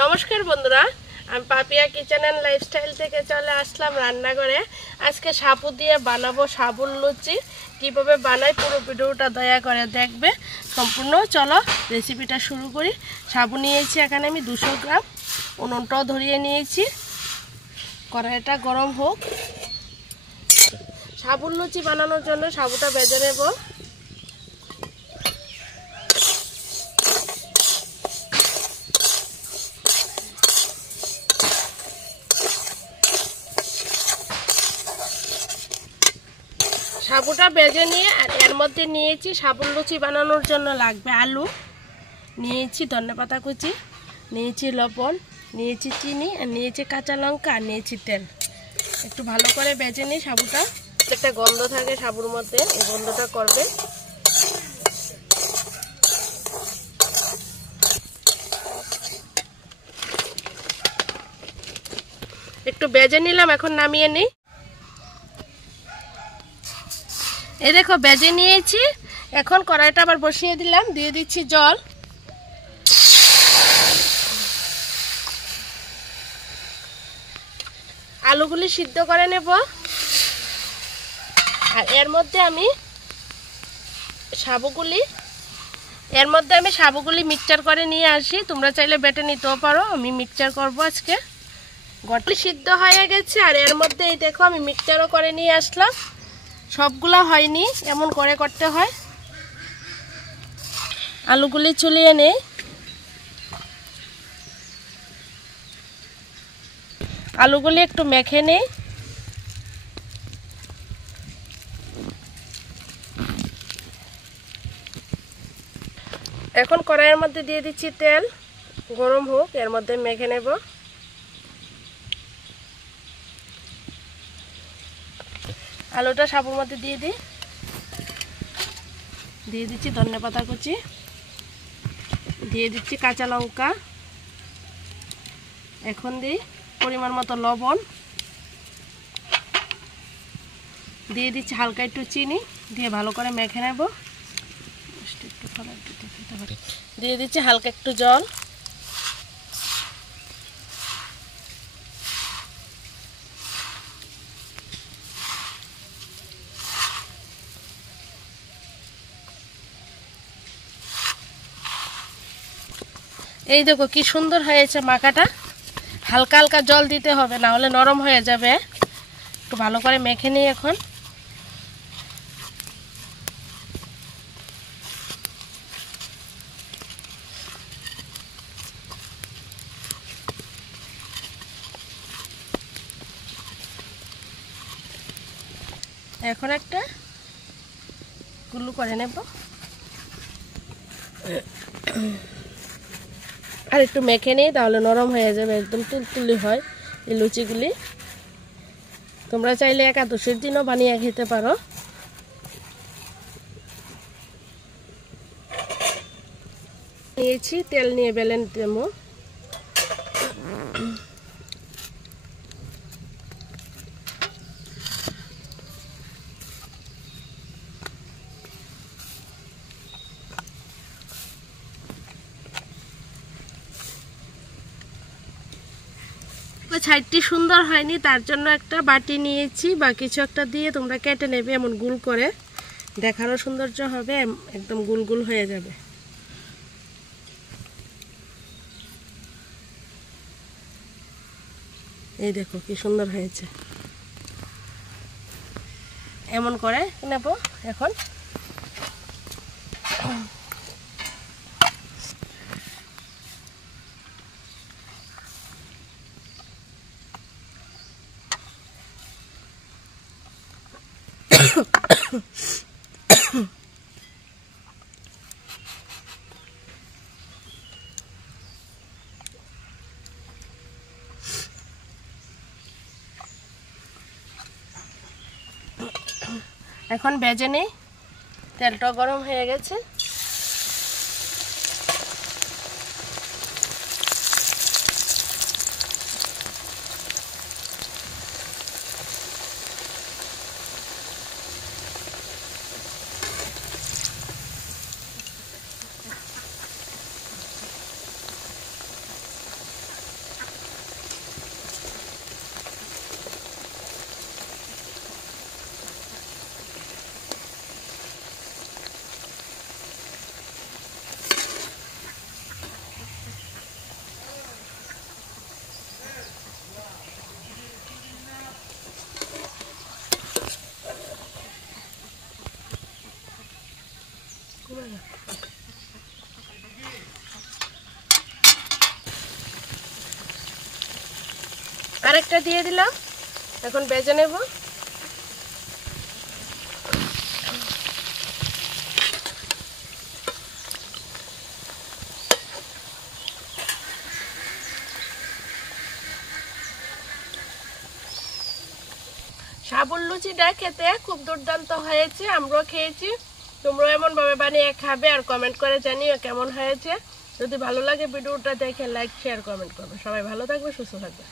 নমস্কার বন্ধুরা, আমি পাপিয়া কিচেন অ্যান্ড লাইফস্টাইল থেকে চলে আসলাম রান্নাঘরে। আজকে সাবু দিয়ে বানাবো সাবুর লুচি। কীভাবে বানাই পুরো ভিডিওটা দয়া করে দেখবে সম্পূর্ণ। চলো রেসিপিটা শুরু করি। সাবু নিয়েছি এখানে আমি 200 গ্রাম। উনুনটাও ধরিয়ে নিয়েছি, কড়াইটা গরম হোক। সাবুর লুচি বানানোর জন্য সাবুটা ভেজে নেব। সাবুটা ভেজে নিয়ে আর এর মধ্যে নিয়েছি সাবুর লুচি বানানোর জন্য লাগবে আলু, নিয়েছি ধনেপাতা কুচি, নিয়েছি লবণ, নিয়েছি চিনি, আর নিয়েছি কাঁচা লঙ্কা, আর নিয়েছি তেল। একটু ভালো করে ভেজে নিই সাবুটা। একটা গন্ধ থাকে সাবুর মধ্যে, এই গন্ধটা করবে। একটু ভেজে নিলাম, এখন নামিয়ে নিই। এই দেখো ভেজে নিয়েছি। এখন কড়াইটা আবার বসিয়ে দিলাম, দিয়ে দিচ্ছি জল। আলুগুলি সিদ্ধ করে নেব। আর এর মধ্যে আমি সাবুগুলি মিক্সচার করে নিয়ে আসি। তোমরা চাইলে বেটে নিতেও পারো, আমি মিক্সচার করব আজকে। গটলি সিদ্ধ হয়ে গেছে। আর এর মধ্যে এই দেখো আমি মিক্সচারও করে নিয়ে আসলাম। সবগুলা হয়নি, এমন করে করতে হয়। আলুগুলি চুলিয়ে নেই। আলুগুলি একটু মেখে নেই। এখন কড়াইয়ের মধ্যে দিয়ে দিচ্ছি তেল, গরম হোক, এর মধ্যে মেখে নেব। আলুটা সাবুর মধ্যে দিয়ে দিচ্ছি ধনেপাতা কুচি, দিয়ে দিচ্ছি কাঁচা লঙ্কা, এখন দিই পরিমাণ মতো লবণ, দিয়ে দিচ্ছি হালকা একটু চিনি, দিয়ে ভালো করে মেখে নেব। দিয়ে দিচ্ছি হালকা একটু জল। এই দেখো কি সুন্দর হয়েছে মাখাটা। হালকা হালকা জল দিতে হবে, না হলে নরম হয়ে যাবে। একটু ভালো করে মেখে নিই এখন। এখন একটা গুল্লু করে নেব। আর একটু মেখে নিই, তাহলে নরম হয়ে যাবে, একদম তুলতুলি হয় এই লুচিগুলি। তোমরা চাইলে একাদশীর দিনও বানিয়ে খেতে পারো। নিয়েছি তেল নিয়ে বেলে দেব। সাইডটি সুন্দর হয়নি, তার জন্য একটা বাটি নিয়েছি বা কিছু একটা দিয়ে তোমরা কেটে নেবে, এমন গোল করে। দেখারও সৌন্দর্য হবে, একদম গোল গোল হয়ে যাবে। এই দেখো কি সুন্দর হয়েছে, এমন করে নেব এখন। এখন ভেজে নেই, তেলটা গরম হয়ে গেছে। আরেকটা দিয়ে দিলাম, এখন ভেজে নেব। সাবুর লুচিটা খেতে খুব দুর্দান্ত হয়েছে, আমরাও খেয়েছি। তোমরাও এমনভাবে বানিয়ে খাবে আর কমেন্ট করে জানিও কেমন হয়েছে। যদি ভালো লাগে ভিডিওটা দেখে লাইক শেয়ার কমেন্ট করবে। সবাই ভালো থাকবে, সুস্থ থাকবে।